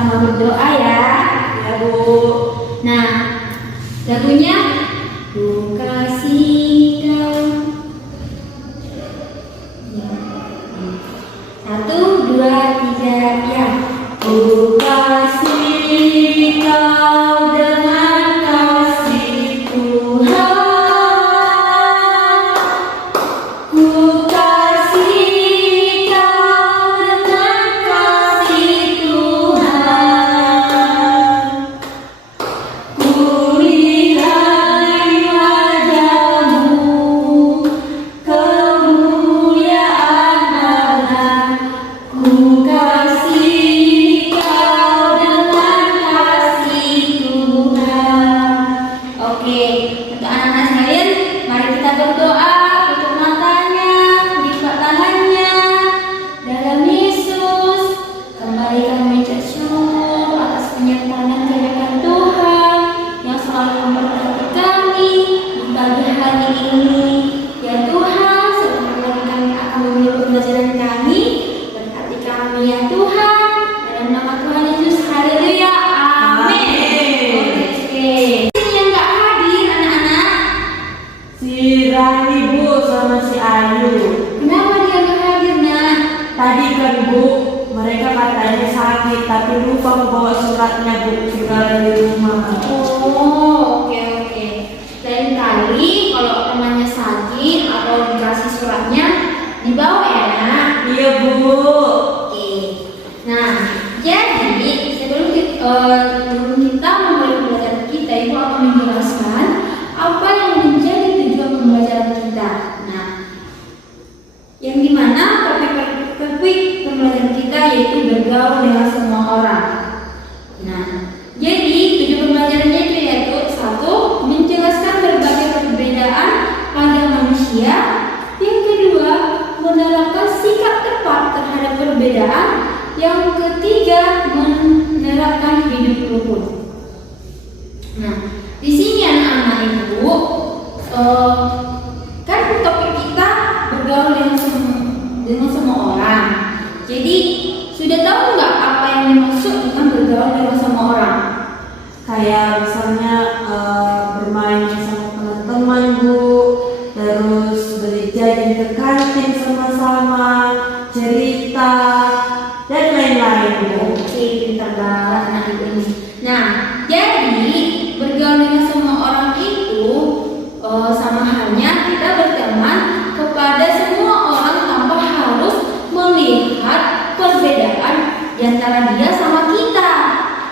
sama berdoa ya. Ya Bu. Nah, lagunya Ku kasih kau. Satu, dua, tiga, ya. Ku kasih kau dengan kasih Tuhan. Ku kasih kau dengan kasih Tuhan. Ku lihat di wajahmu kemuliaan Allah. Ku kasih kau dengan kasih Tuhan. Oke, untuk anak-anak sekalian, mari kita berdoa. Tutup matanya, lipat tangannya. Dalam Yesus, kembali kami mengucap syukur atas penyertaan dan kebaikan Tuhan yang selalu memberkati kami di pagi hari ini. Ya Tuhan, sebelum lagi kami akan memulai pembelajaran kami, berkati kami ya Tuhan. Dalam nama Tuhan Yesus, haleluya, amin. Oke. Ini yang nggak hadir anak-anak. Si Rani Bu sama si Ayu. Kenapa dia nggak hadir nak? Tadi kan Bu, mereka katanya sakit tapi lupa membawa suratnya Bu, tinggal di rumah. Oh, oke. Lain kali kalau temannya sakit atau dikasih suratnya dibawa ya nak. Iya Bu. Oke. Nah, jadi sebelum kita memulai pembelajaran kita, Ibu akan menjelaskan apa yang menjadi tujuan pembelajaran kita. Nah, yang dimana topik pembelajaran kita yaitu bergaul dengan semua orang. Nah, jadi tujuan pembelajarannya itu yaitu satu, menjelaskan berbagai perbedaan pada manusia. Yang kedua, menerapkan sikap tepat terhadap perbedaan. Yang ketiga, menerapkan hidup rukun. Nah, di sini anak-anak Ibu, kan topik kita bergaul dengan semua orang. Jadi sudah tahu nggak apa yang dimaksud dengan bergaul dengan semua orang? Kayak misalnya bermain sama teman-teman Bu, terus beli jajan ke kantin sama-sama, cerita dan lain-lain Bu. Oke, pintar banget anak Ibu ini. Nah, jadi bergaul dengan semua orang itu sama halnya kita berteman kepada semua orang tanpa harus melihat perbedaan di antara dia sama kita.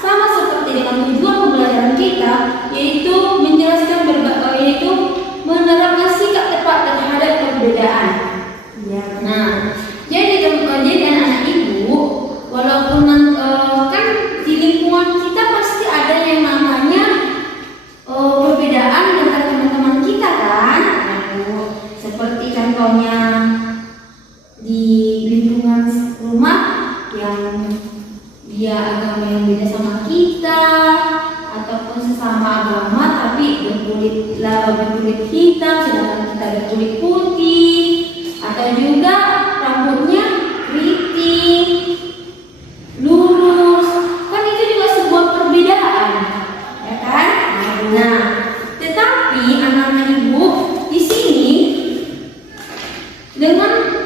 Sama seperti dengan tujuan pembelajaran kita, yaitu menjelaskan yaitu menerapkan sikap tepat terhadap perbedaan. Ya. Nah, jadi anak-anak Ibu, walaupun kan di lingkungan kita pasti ada yang namanya perbedaan antara teman-teman kita kan. Seperti contohnya di lingkungan rumah yang dia agama yang beda sama kita, ataupun sesama agama tapi berkulit hitam sedangkan kita berkulit putih, atau juga rambutnya keriting, lurus, kan itu juga sebuah perbedaan, ya kan? Nah, tetapi anak-anak Ibu di sini dengan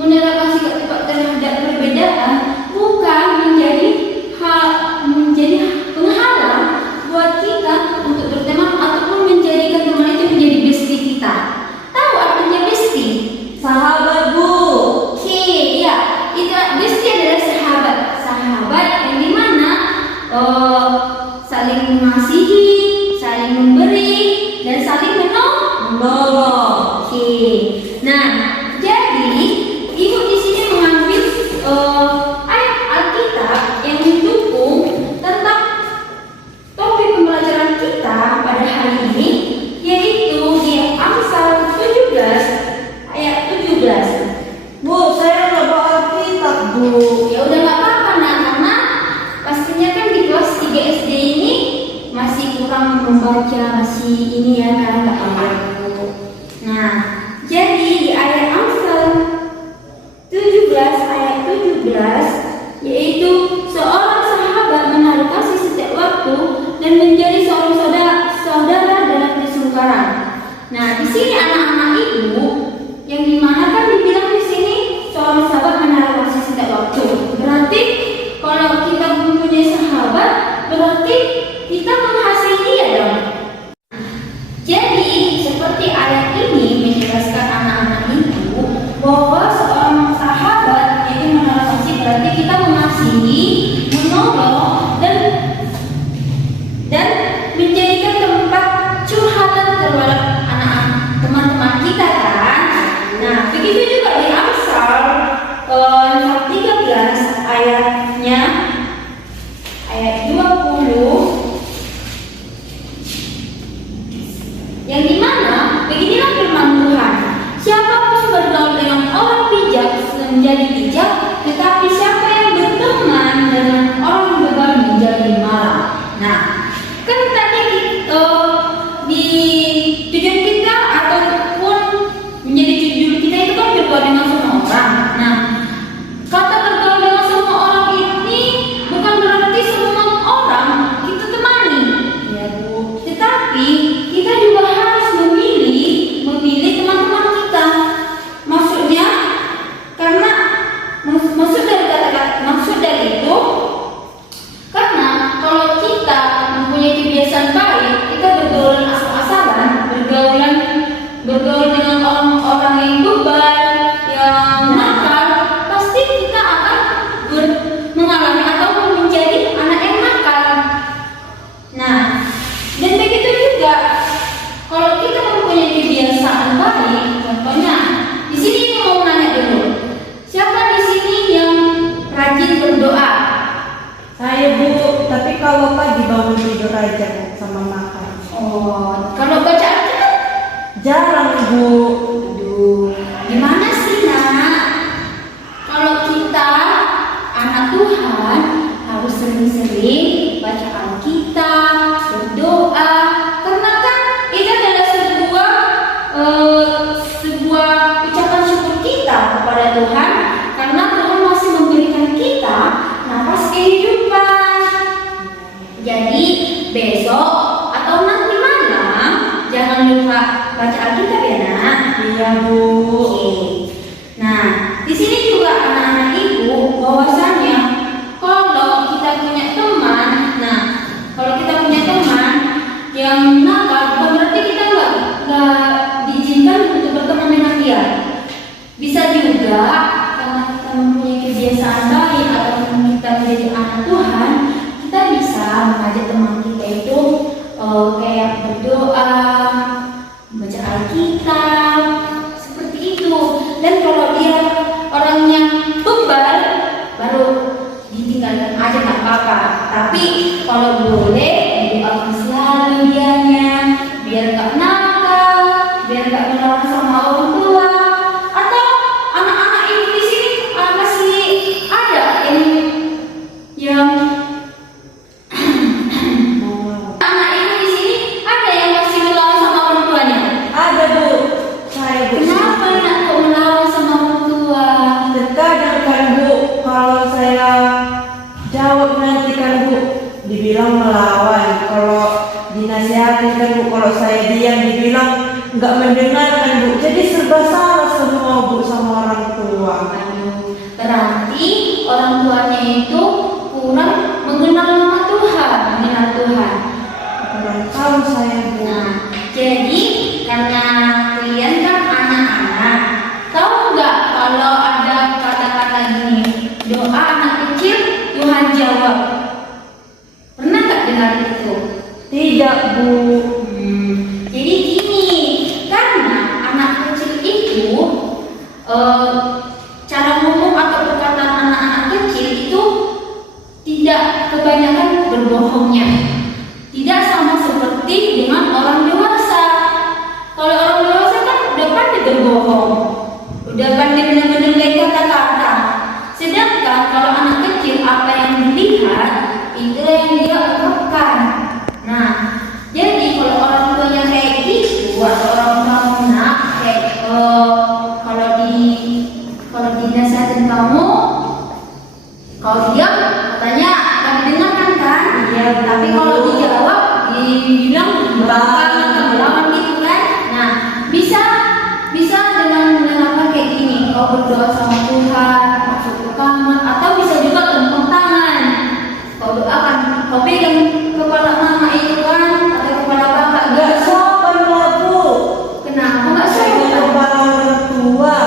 menerapkan sikap tepat terhadap perbedaan bukan menjadi penghalang buat kita untuk berteman ataupun menjadikan teman itu menjadi bestie kita. Tahu artinya bestie? Sahabat Bu. Oke, ya, itu bestie adalah sahabat yang dimana saling mengasihi, saling memberi, dan saling menolong. Oke, nah jadi Ibu di sini mengambil ayat Alkitab yang mendukung tentang topik pembelajaran kita pada hari ini, yaitu di Amsal 17 ayat 17. Bu, saya nggak bawa Alkitab Bu. Ya udah nggak apa-apa nak, karena pastinya kan di kelas 3 SD ini masih kurang membaca, masih ini ya, karena nggak apa-apa. Nah, jadi di ayat Amsal 17 ayat 17 berarti kita mengasihi, menolong, dan menjadikan tempat curhatan terhadap anak-anak teman-teman kita kan. Nah, begitu juga di Amsal 13 ayatnya ayat 20, yang dimana beginilah firman Tuhan, siapapun bergaul dengan orang bijak menjadi bijak, tetapi siapa yang berteman dengan orang bebal menjadi malang. Nah, kan tadi di tujuan kita ataupun menjadi judul kita itu kan bergaul dengan semua orang. Nah, kata bergaul dengan semua orang ini bukan berarti semua orang kita temani, Ya Bu. tetapi kita juga harus memilih teman-teman kita. Maksudnya, karena maksud dari itu, karena kalau kita mempunyai kebiasaan baik, kita bergaul asal-asalan, bergaul dengan orang-orang yang bebal, yang nakal, pasti kita akan mengalami atau menjadi anak yang nakal. Nah, dan begitu juga kalau kita mempunyai kebiasaan baik, contohnya di sini mau nanya dulu, siapa di sini yang rajin berdoa? Saya Bu, tapi kalau pagi bangun tidur aja Bu, sama makan. Oh, kalau baca Alkitab? Jarang Bu. Aduh, gimana sih nak? Kalau kita anak Tuhan harus sering-sering baca Alkitab, berdoa, karena kan itu adalah sebuah ucapan syukur kita kepada Tuhan, karena Tuhan masih memberikan kita nafas kehidupan. Jadi besok atau nanti malam jangan lupa baca Alkitab ya nak. Iya Bu. Oke. Nah, di sini juga anak-anak ibu bahwasanya kalau kita punya teman, kalau kita punya teman yang nakal, bukan berarti kita nggak diizinkan untuk berteman dengan dia. Bisa juga karena kita mempunyai kebiasaan baik ataupun kita menjadi anak Tuhan, kita bisa mengajak teman kita itu kayak berdoa, baca Alkitab, seperti itu. Dan kalau dia orangnya bebal, baru ditinggalkan aja nggak apa-apa. Tapi kalau boleh didoakan selalu dianya, biar nggak nakal, biar nggak melawan sama orang tua. Atau anak-anak ibu di sini masih ada yang anak ibu di sini ada yang masih melawan sama orang tuanya. Ada Bu. Saya Bu. Kenapa nak kok melawan sama orang tua? Terkadang kan Bu, kalau saya jawab nanti kan Bu, dibilang melawan. Kalau dinasihatin kan Bu, kalau saya diam dibilang nggak mendengarkan Bu. Jadi serba salah semua Bu sama orang tua. Aduh, berarti orang tuanya itu kurang mengenal nama Tuhan, mengenal Tuhan. Kurang tahu saya Bu. Nah, jadi karena kalian kan anak-anak, tahu nggak kalau ada kata-kata gini, doa anak kecil Tuhan jawab. Pernah nggak dengar itu? Tidak Bu. Jadi gini, karena anak kecil itu cara ngomong atau perkataan anak-anak kecil itu tidak kebanyakan berbohongnya. Tidak sama seperti dengan orang dewasa. Kalau orang dewasa kan udah pandai berbohong, udah pandai benar-benar kata-kata. Sedangkan kalau anak kecil apa yang dilihat itu yang dia ungkapkan. Nah, jadi kalau orang tuanya kayak gitu atau orang tuanya kayak kalau dinasihatin kamu, kalau diam katanya nggak didengarkan kan? Iya, Tapi kalau dijawab dibilang melawan atau melawan gitu kan? Nah, bisa dengan apa kayak gini, kau berdoa sama Tuhan, masuk ke kamar, atau bisa juga lempeng tangan. Kau doakan, kau pegang kepala mama itu kan, atau kepala bapak. Nggak sopan lah Bu. Kenapa nggak Saya sopan? kepala orang tua.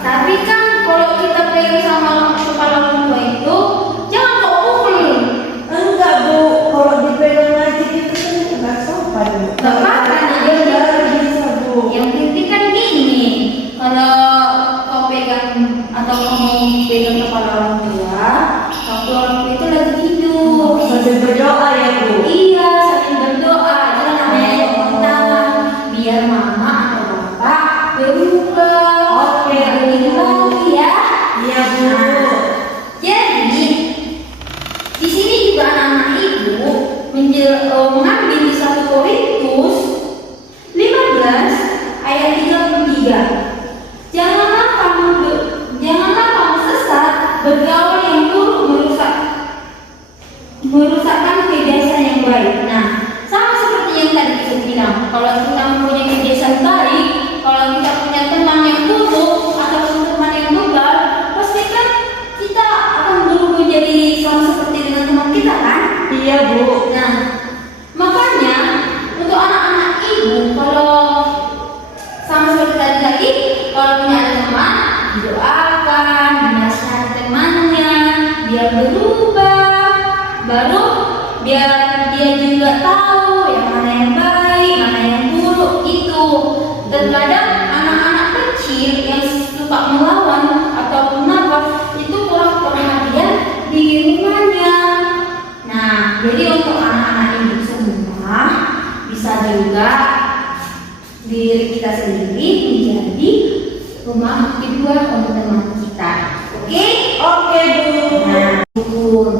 Tapi kan kalau kita pegang sama kepala orang tua itu merusakkan kebiasaan yang baik. Nah, sama seperti yang tadi saya bilang, kalau kita mempunyai kebiasaan baik, kalau kita punya teman yang buruk atau teman yang bebal, pasti kan kita akan berubah menjadi sama seperti dengan teman kita kan? Iya Bu. Nah, makanya untuk anak-anak ibu, kalau sama seperti tadi lagi, kalau punya teman, doakan, dinasihati temannya, biar berubah, baru biar dia juga tahu yang mana yang baik, mana yang buruk itu. Terkadang anak-anak kecil yang suka melawan ataupun apa itu kurang perhatian di rumahnya. Nah, jadi untuk anak-anak ibu semua bisa juga diri kita sendiri menjadi rumah kedua untuk teman kita. Oke? Oke Bu. Nah, syukur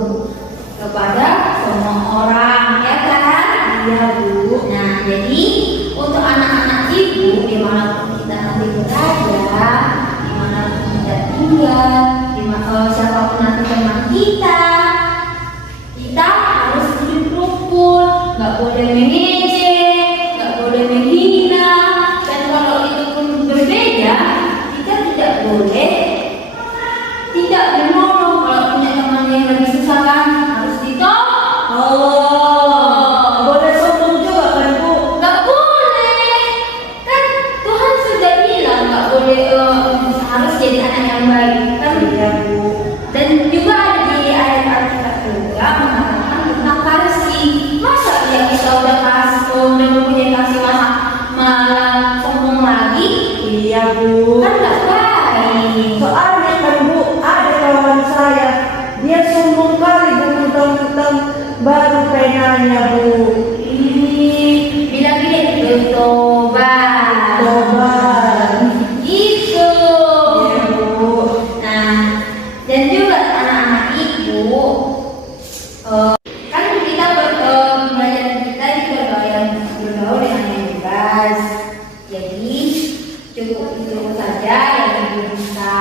kepada semua orang, ya kan? Iya Bu. Nah, jadi untuk anak-anak ibu dimanapun kita nanti berada, dimanapun kita tinggal, siapapun nanti teman kita, kita harus hidup rukun, nggak boleh mengejek, nggak boleh menghina, dan kalau itu pun berbeda, kita tidak boleh tidak menolong. Kalau punya teman yang lagi susah kan harus ditolong. Oh, boleh sombong juga kan Bu? Nggak boleh, kan Tuhan sudah bilang nggak boleh, harus jadi anak yang baik kan? Iya Bu. Dan juga ada di ayat Alkitab juga mengatakan tentang kasih. Masa ya kita udah mempunyai kasih masa malah sombong lagi? Iya Bu. Kan nggak baik. Soalnya kan Bu, ada kawan saya, dia sombong kali Bu, mentang-mentang baru penanya Bu. Bilang gini, bertobat. Tobat. Gitu. Iya Bu. Nah, dan juga anak-anak ibu, kan kita belajar kita juga yang bergaul dengan yang bebas. Jadi cukup itu saja yang ibu bisa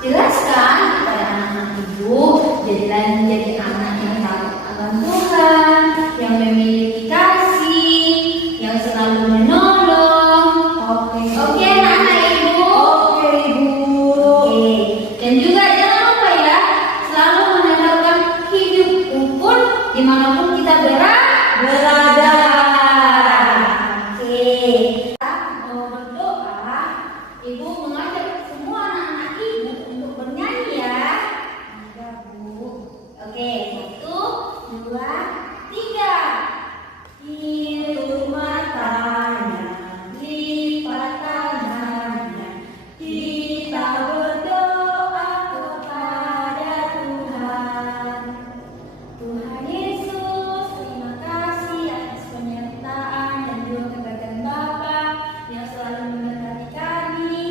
jelaskan kepada anak-anak ibu. Jadilah menjadi anak yang takut akan Tuhan, yang memiliki kasih, yang selalu menolong. Oke. Oke, anak-anak ibu. Oke Ibu. Oke. Dan juga jangan lupa ya, selalu menegakkan hidup rukun dimanapun kita berada. Oke. Kita mau berdoa. Ibu mengajak semua anak-anak ibu untuk bernyanyi ya. Ada Bu. Oke, 1, 2, 3. Hidup matanya, lipat tangannya, kita berdoa kepada Tuhan. Tuhan Yesus, terima kasih atas penyertaan dan juga kebaikan Bapa yang selalu memberkati kami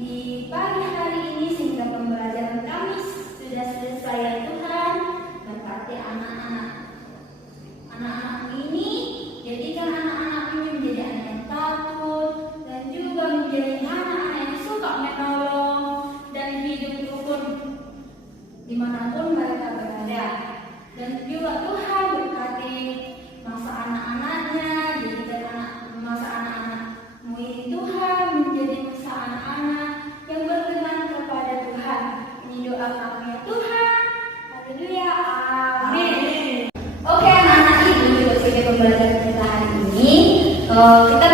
di pagi hari ini sehingga pembelajaran kami sudah selesai ya Tuhan. Berkati anak-anak ini, jadikan anak-anak ini menjadi anak yang takut dan juga menjadi anak-anak yang suka menolong dan hidup rukun dimanapun mereka berada. Dan juga Tuhan berkati masa anak-anaknya, jadikan masa anak-anakmu ini Tuhan menjadi masa anak-anak yang berkenan kepada Tuhan. Ini doa kami ya Tuhan. Haleluya. Amin. Oke anak-anak ibu, juga sebagai pembelajaran kita hari ini, kita